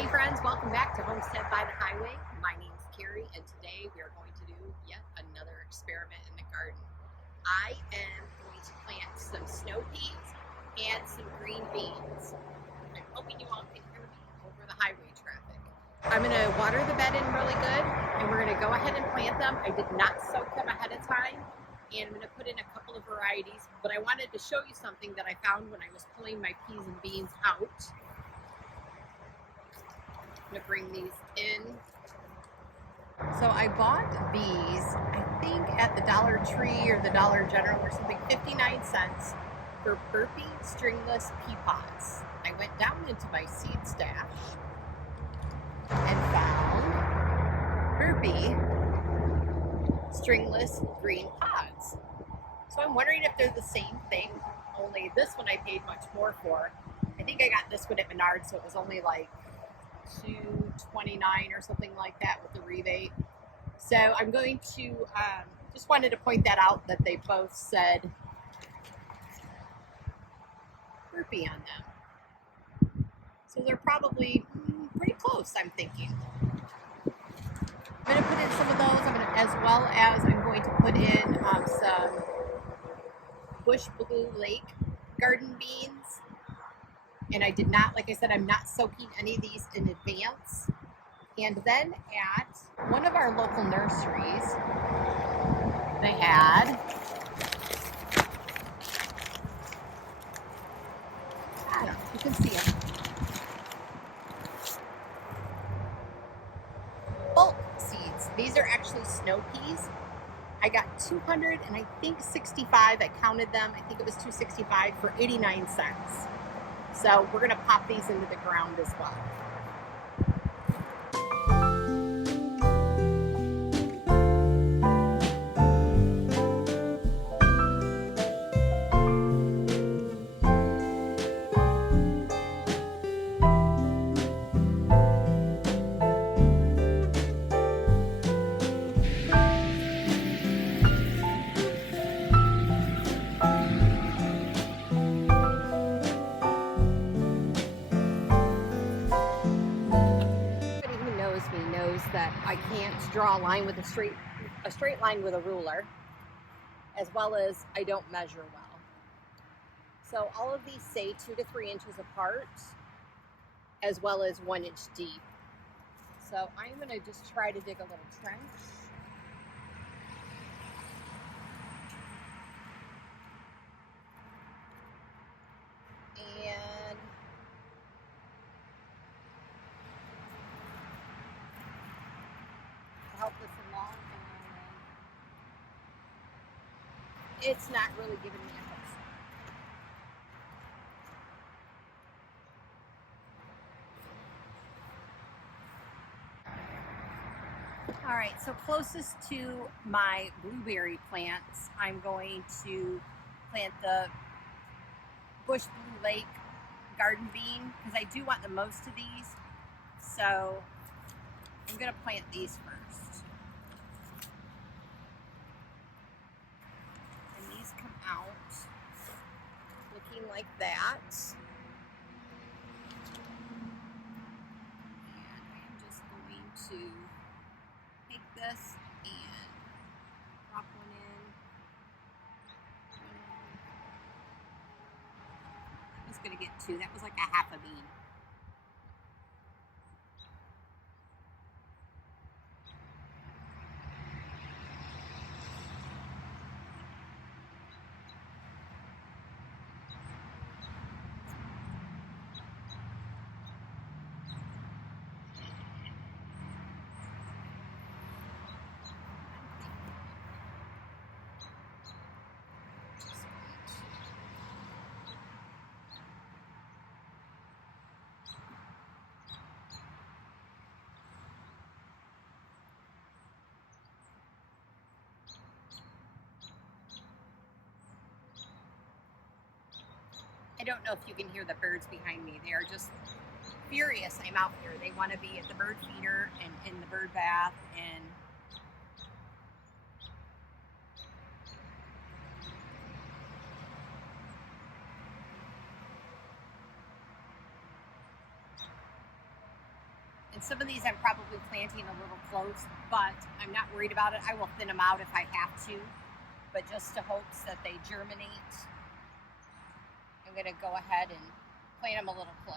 Hey friends, welcome back to Homestead by the Highway. My name's Carrie and today we are going to do yet another experiment in the garden. I am going to plant some snow peas and some green beans. I'm hoping you all can hear me over the highway traffic. I'm going to water the bed in really good and we're going to go ahead and plant them. I did not soak them ahead of time and I'm going to put in a couple of varieties, but I wanted to show you something that I found when I was pulling my peas and beans out. I'm going to bring these in. So I bought these, I think at the Dollar Tree or the Dollar General or something, 59 cents for Burpee stringless pea pods. I went down into my seed stash and found Burpee stringless green pods. So I'm wondering if they're the same thing, only this one I paid much more for. I think I got this one at Menards, so it was only like $2.29 or something like that with the rebate. So I'm going to just wanted to point that out, that they both said Burpee on them. So they're probably pretty close, I'm thinking. I'm going to put in some of those, as well as I'm going to put in some Bush Blue Lake garden beans. And I did not, like I said, I'm not soaking any of these in advance. And then at one of our local nurseries, they had, I don't know, you can see them, bulk seeds. These are actually snow peas. I got 200 and I think 65, I counted them, I think it was 265 for 89 cents. So we're gonna pop these into the ground as well. Knows that I can't draw a line with a straight line with a ruler, as well as I don't measure well. So all of these say 2 to 3 inches apart, as well as 1 inch deep. So I'm going to just try to dig a little trench. And help this along, and it's not really giving me a hook. All right, so closest to my blueberry plants, I'm going to plant the Bush Blue Lake garden bean, because I do want the most of these. So I'm going to plant these first. And these come out looking like that. And I'm just going to take this and drop one in. I was going to get 2. That was like a half a bean. I don't know if you can hear the birds behind me. They are just furious I'm out here. They want to be at the bird feeder and in the bird bath, and And some of these I'm probably planting a little close, but I'm not worried about it. I will thin them out if I have to, but just to hopes that they germinate, I'm going to go ahead and plant them a little close.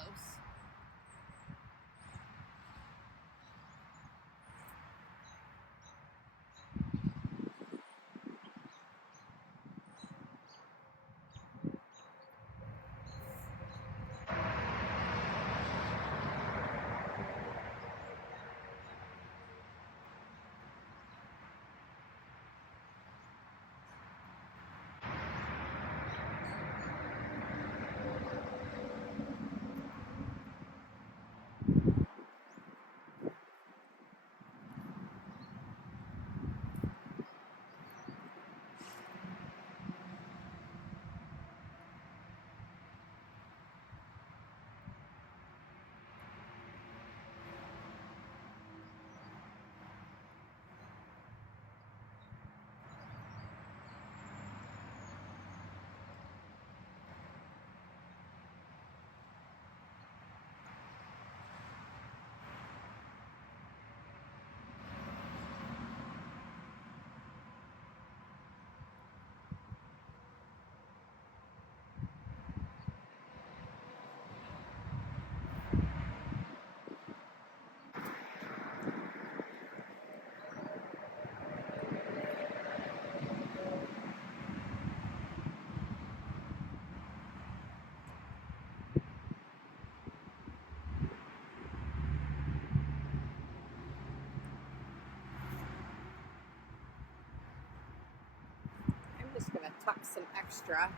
I'm just going to tuck some extra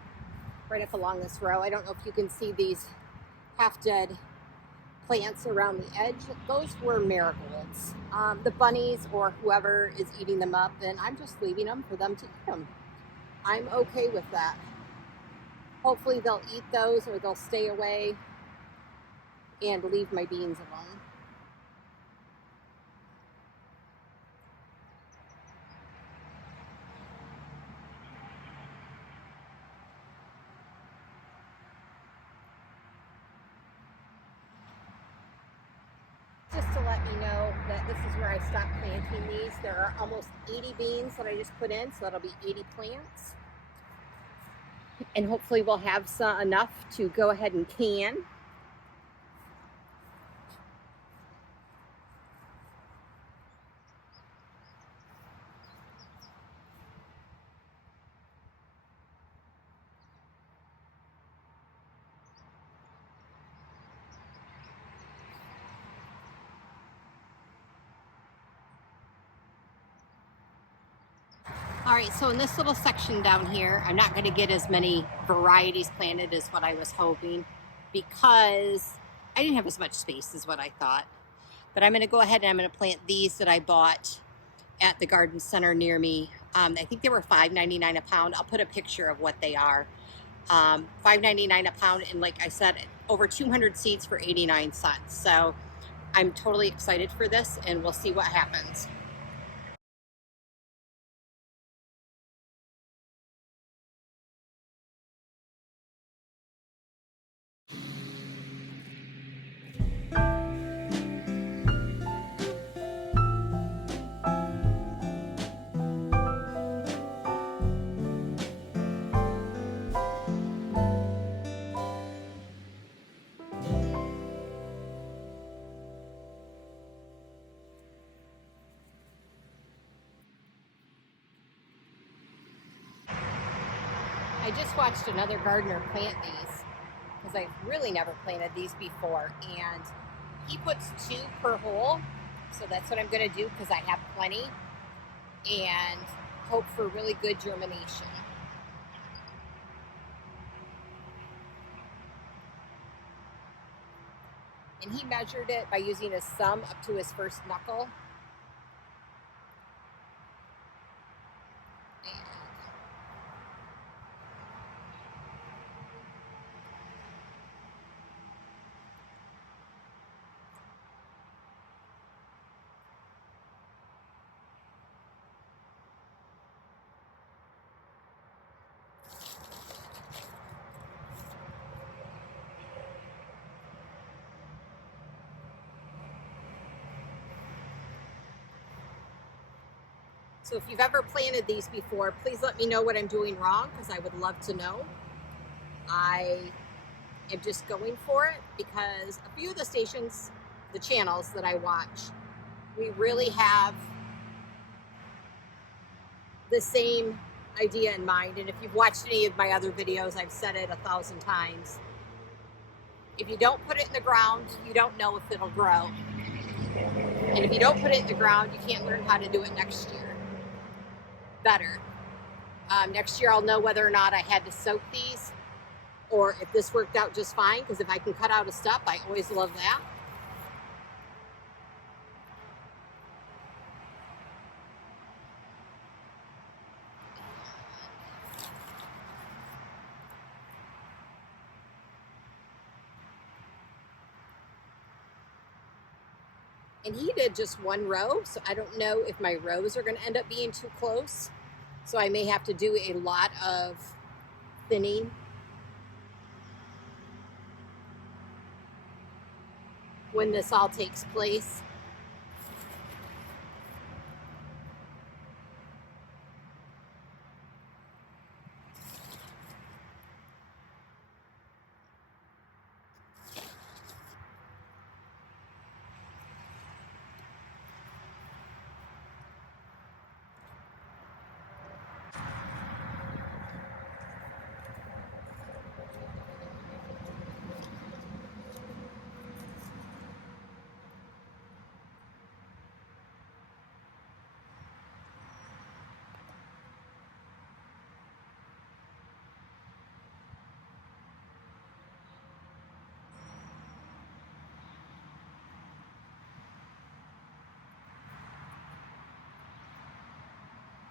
right up along this row. I don't know if you can see these half dead plants around the edge. Those were marigolds. The bunnies or whoever is eating them up, and I'm just leaving them for them to eat them. I'm okay with that. Hopefully they'll eat those or they'll stay away and leave my beans alone. Just to let you know that this is where I stopped planting these. There are almost 80 beans that I just put in, so that'll be 80 plants. And hopefully we'll have enough to go ahead and can. All right, so in this little section down here, I'm not going to get as many varieties planted as what I was hoping because I didn't have as much space as what I thought. But I'm going to go ahead and I'm going to plant these that I bought at the garden center near me. I think they were $5.99 a pound. I'll put a picture of what they are. $5.99 a pound, and like I said, over 200 seeds for 89 cents. So I'm totally excited for this, and we'll see what happens. I just watched another gardener plant these because I've really never planted these before, and he puts 2 per hole, so that's what I'm going to do because I have plenty, and hope for really good germination. And he measured it by using his thumb up to his first knuckle. So if you've ever planted these before, please let me know what I'm doing wrong, because I would love to know. I am just going for it because a few of the stations, the channels that I watch, we really have the same idea in mind. And if you've watched any of my other videos, I've said it 1,000 times. If you don't put it in the ground, you don't know if it'll grow. And if you don't put it in the ground, you can't learn how to do it next year better. Next year I'll know whether or not I had to soak these, or if this worked out just fine, because if I can cut out a step, I always love that. And he did just one row, so I don't know if my rows are going to end up being too close. So I may have to do a lot of thinning. When this all takes place.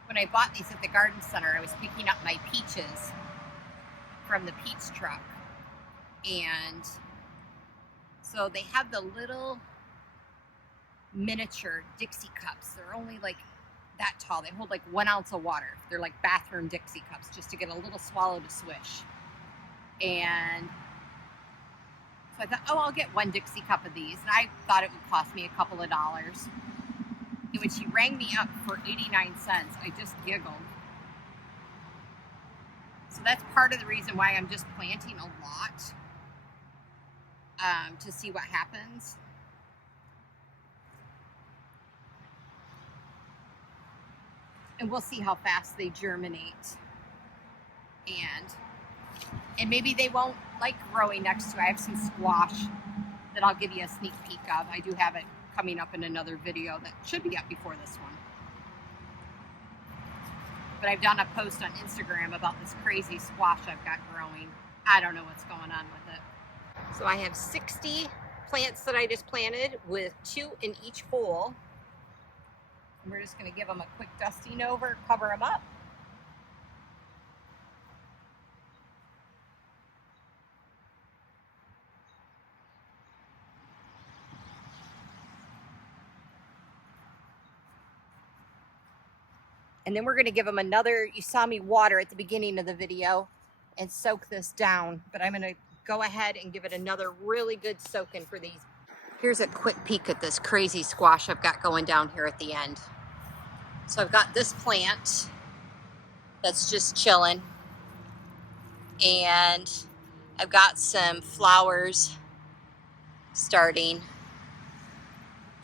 When I bought these at the garden center, I was picking up my peaches from the peach truck. And so they have the little miniature Dixie cups. They're only like that tall. They hold like 1 ounce of water. They're like bathroom Dixie cups, just to get a little swallow to swish. And so I thought, oh, I'll get 1 Dixie cup of these. And I thought it would cost me a couple of dollars. And when she rang me up for 89 cents, I just giggled. So that's part of the reason why I'm just planting a lot, to see what happens. And we'll see how fast they germinate. And maybe they won't like growing next to it. I have some squash that I'll give you a sneak peek of. I do have it coming up in another video that should be up before this one. But I've done a post on Instagram about this crazy squash I've got growing. I don't know what's going on with it. So I have 60 plants that I just planted with 2 in each hole. And we're just going to give them a quick dusting over, cover them up. And then we're going to give them another, you saw me water at the beginning of the video and soak this down, but I'm going to go ahead and give it another really good soaking for these. Here's a quick peek at this crazy squash I've got going down here at the end. So I've got this plant that's just chilling, and I've got some flowers starting.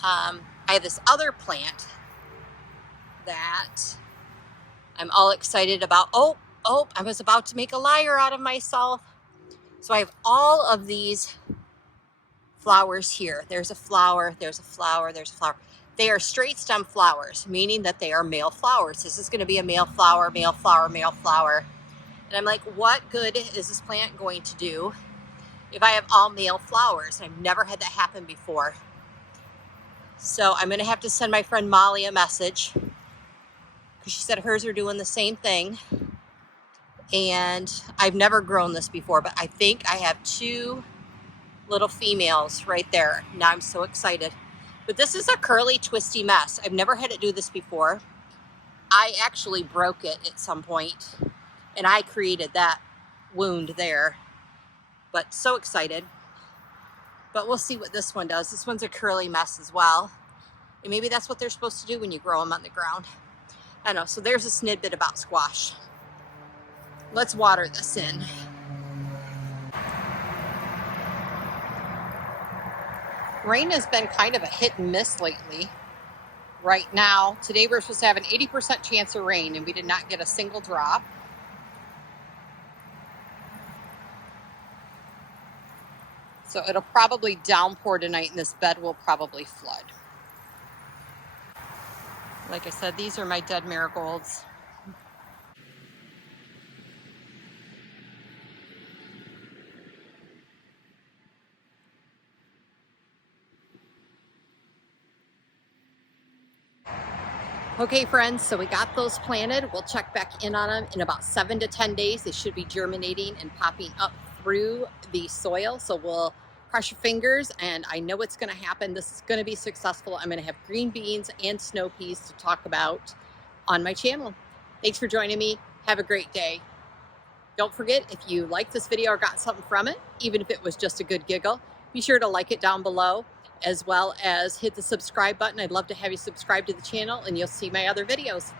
I have this other plant that I'm all excited about. Oh, I was about to make a liar out of myself. So I have all of these flowers here. There's a flower, there's a flower, there's a flower. They are straight stem flowers, meaning that they are male flowers. This is going to be a male flower, male flower, male flower. And I'm like, what good is this plant going to do if I have all male flowers? I've never had that happen before. So I'm going to have to send my friend Molly a message, because she said hers are doing the same thing. And I've never grown this before, but I think I have 2 little females right there. Now I'm so excited. But this is a curly, twisty mess. I've never had it do this before. I actually broke it at some point, and I created that wound there. But so excited. But we'll see what this one does. This one's a curly mess as well. And maybe that's what they're supposed to do when you grow them on the ground. I know, so there's a snidbit about squash. Let's water this in. Rain has been kind of a hit and miss lately. Right now, today we're supposed to have an 80% chance of rain, and we did not get a single drop. So it'll probably downpour tonight, and this bed will probably flood. Like I said, these are my dead marigolds. Okay, friends, so we got those planted. We'll check back in on them in about 7 to 10 days. They should be germinating and popping up through the soil. So we'll cross your fingers, and I know it's going to happen. This is going to be successful. I'm going to have green beans and snow peas to talk about on my channel. Thanks for joining me. Have a great day. Don't forget, if you liked this video or got something from it, even if it was just a good giggle, be sure to like it down below, as well as hit the subscribe button. I'd love to have you subscribe to the channel, and you'll see my other videos.